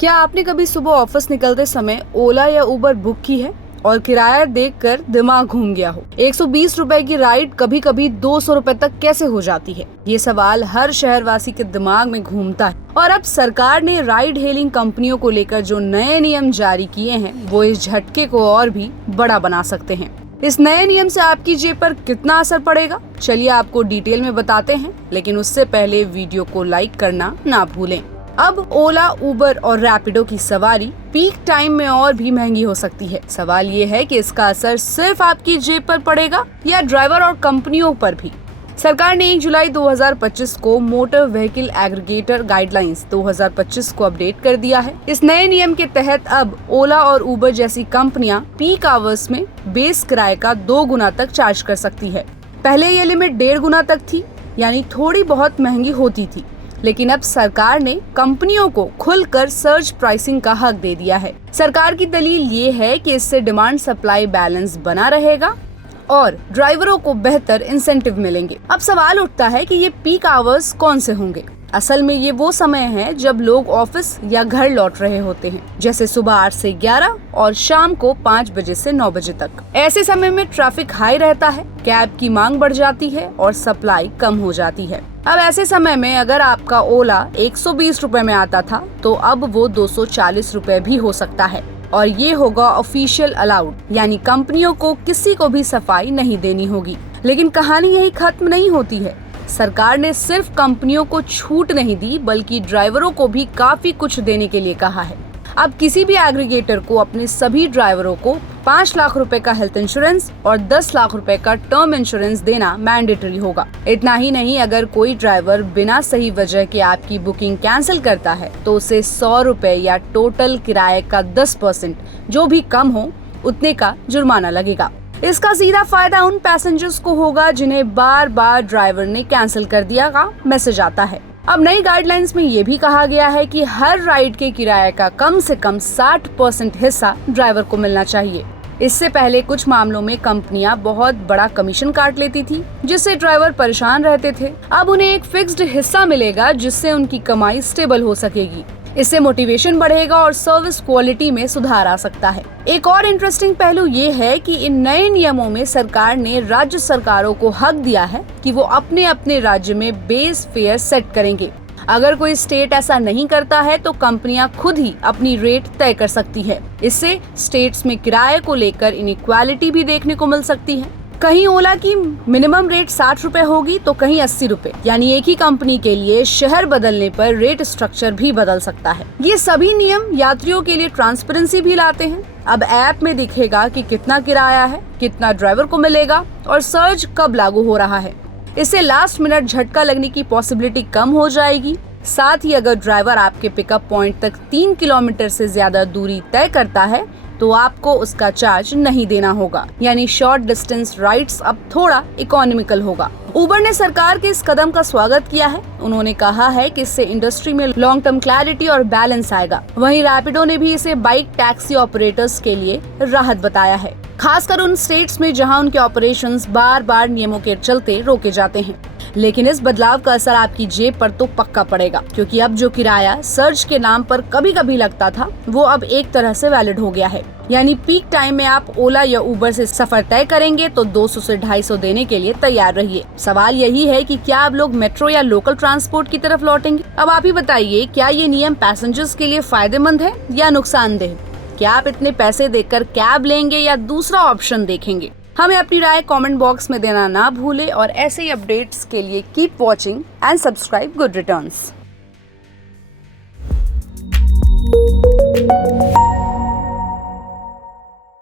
क्या आपने कभी सुबह ऑफिस निकलते समय ओला या उबर बुक की है और किराया देखकर दिमाग घूम गया हो? 120 रुपए की राइड कभी कभी 200 रुपए तक कैसे हो जाती है? ये सवाल हर शहरवासी के दिमाग में घूमता है। और अब सरकार ने राइड हेलिंग कंपनियों को लेकर जो नए नियम जारी किए हैं, वो इस झटके को और भी बड़ा बना सकते हैं। इस नए नियम से आपकी जेब पर कितना असर पड़ेगा, चलिए आपको डिटेल में बताते हैं। लेकिन उससे पहले वीडियो को लाइक करना ना भूलें। अब ओला, उबर और रैपिडो की सवारी पीक टाइम में और भी महंगी हो सकती है। सवाल ये है कि इसका असर सिर्फ आपकी जेब पर पड़ेगा या ड्राइवर और कंपनियों पर भी। सरकार ने 1 जुलाई 2025 को मोटर व्हीकल एग्रीगेटर गाइडलाइंस 2025 को अपडेट कर दिया है। इस नए नियम के तहत अब ओला और उबर जैसी कंपनियां पीक आवर्स में बेस किराए का 2 गुना तक चार्ज कर सकती है। पहले ये लिमिट 1.5 गुना तक थी, यानी थोड़ी बहुत महंगी होती थी। लेकिन अब सरकार ने कंपनियों को खुलकर सर्ज प्राइसिंग का हक दे दिया है। सरकार की दलील ये है कि इससे डिमांड सप्लाई बैलेंस बना रहेगा और ड्राइवरों को बेहतर इंसेंटिव मिलेंगे। अब सवाल उठता है कि ये पीक आवर्स कौन से होंगे? असल में ये वो समय है जब लोग ऑफिस या घर लौट रहे होते हैं, जैसे सुबह 8 से 11 और शाम को 5 बजे से 9 बजे तक। ऐसे समय में ट्रैफिक हाई रहता है, कैब की मांग बढ़ जाती है और सप्लाई कम हो जाती है। अब ऐसे समय में अगर आपका ओला 120 रुपए में आता था, तो अब वो 240 रुपए भी हो सकता है। और ये होगा ऑफिशियल अलाउड, यानी कंपनियों को किसी को भी सफाई नहीं देनी होगी। लेकिन कहानी यही खत्म नहीं होती है। सरकार ने सिर्फ कंपनियों को छूट नहीं दी, बल्कि ड्राइवरों को भी काफी कुछ देने के लिए कहा है। अब किसी भी एग्रीगेटर को अपने सभी ड्राइवरों को 5 लाख रुपए का हेल्थ इंश्योरेंस और 10 लाख रुपए का टर्म इंश्योरेंस देना मैंडेटरी होगा। इतना ही नहीं, अगर कोई ड्राइवर बिना सही वजह के आपकी बुकिंग कैंसिल करता है, तो उसे 100 रुपए या टोटल किराए का 10% जो भी कम हो उतने का जुर्माना लगेगा। इसका सीधा फायदा उन पैसेंजर्स को होगा जिन्हें बार बार ड्राइवर ने कैंसिल कर दिया का मैसेज आता है। अब नई गाइडलाइंस में ये भी कहा गया है कि हर राइड के किराए का कम से कम 60% हिस्सा ड्राइवर को मिलना चाहिए। इससे पहले कुछ मामलों में कंपनियां बहुत बड़ा कमीशन काट लेती थी, जिससे ड्राइवर परेशान रहते थे। अब उन्हें एक फिक्स्ड हिस्सा मिलेगा, जिससे उनकी कमाई स्टेबल हो सकेगी। इससे मोटिवेशन बढ़ेगा और सर्विस क्वालिटी में सुधार आ सकता है। एक और इंटरेस्टिंग पहलू ये है कि इन नए नियमों में सरकार ने राज्य सरकारों को हक दिया है कि वो अपने अपने राज्य में बेस फेयर सेट करेंगे। अगर कोई स्टेट ऐसा नहीं करता है, तो कंपनियां खुद ही अपनी रेट तय कर सकती है। इससे स्टेट्स में किराए को लेकर इनइक्वालिटी भी देखने को मिल सकती है। कहीं ओला की मिनिमम रेट 60 रुपए होगी, तो कहीं 80 रुपए, यानी एक ही कंपनी के लिए शहर बदलने पर रेट स्ट्रक्चर भी बदल सकता है। ये सभी नियम यात्रियों के लिए ट्रांसपेरेंसी भी लाते हैं। अब ऐप में दिखेगा कि कितना किराया है, कितना ड्राइवर को मिलेगा और सर्ज कब लागू हो रहा है। इससे लास्ट मिनट झटका लगने की पॉसिबिलिटी कम हो जाएगी। साथ ही अगर ड्राइवर आपके पिकअप पॉइंट तक 3 किलोमीटर से ज्यादा दूरी तय करता है, तो आपको उसका चार्ज नहीं देना होगा, यानी शॉर्ट डिस्टेंस राइड्स अब थोड़ा इकोनॉमिकल होगा। उबर ने सरकार के इस कदम का स्वागत किया है। उन्होंने कहा है कि इससे इंडस्ट्री में लॉन्ग टर्म क्लैरिटी और बैलेंस आएगा। वहीं रैपिडो ने भी इसे बाइक टैक्सी ऑपरेटर्स के लिए राहत बताया है, खासकर उन स्टेट्स में जहां उनके ऑपरेशंस बार बार नियमों के चलते रोके जाते हैं। लेकिन इस बदलाव का असर आपकी जेब पर तो पक्का पड़ेगा, क्योंकि अब जो किराया सर्ज के नाम पर कभी कभी लगता था, वो अब एक तरह से वैलिड हो गया है। यानी पीक टाइम में आप ओला या उबर से सफर तय करेंगे तो 200 से 250 देने के लिए तैयार रहिए। सवाल यही है कि क्या आप लोग मेट्रो या लोकल ट्रांसपोर्ट की तरफ लौटेंगे? अब आप ही बताइए, क्या ये नियम पैसेंजर्स के लिए फायदेमंद है या नुकसानदेह? क्या आप इतने पैसे देकर कैब लेंगे या दूसरा ऑप्शन देखेंगे? हमें अपनी राय कमेंट बॉक्स में देना ना भूले और ऐसे ही अपडेट्स के लिए keep watching and subscribe good returns.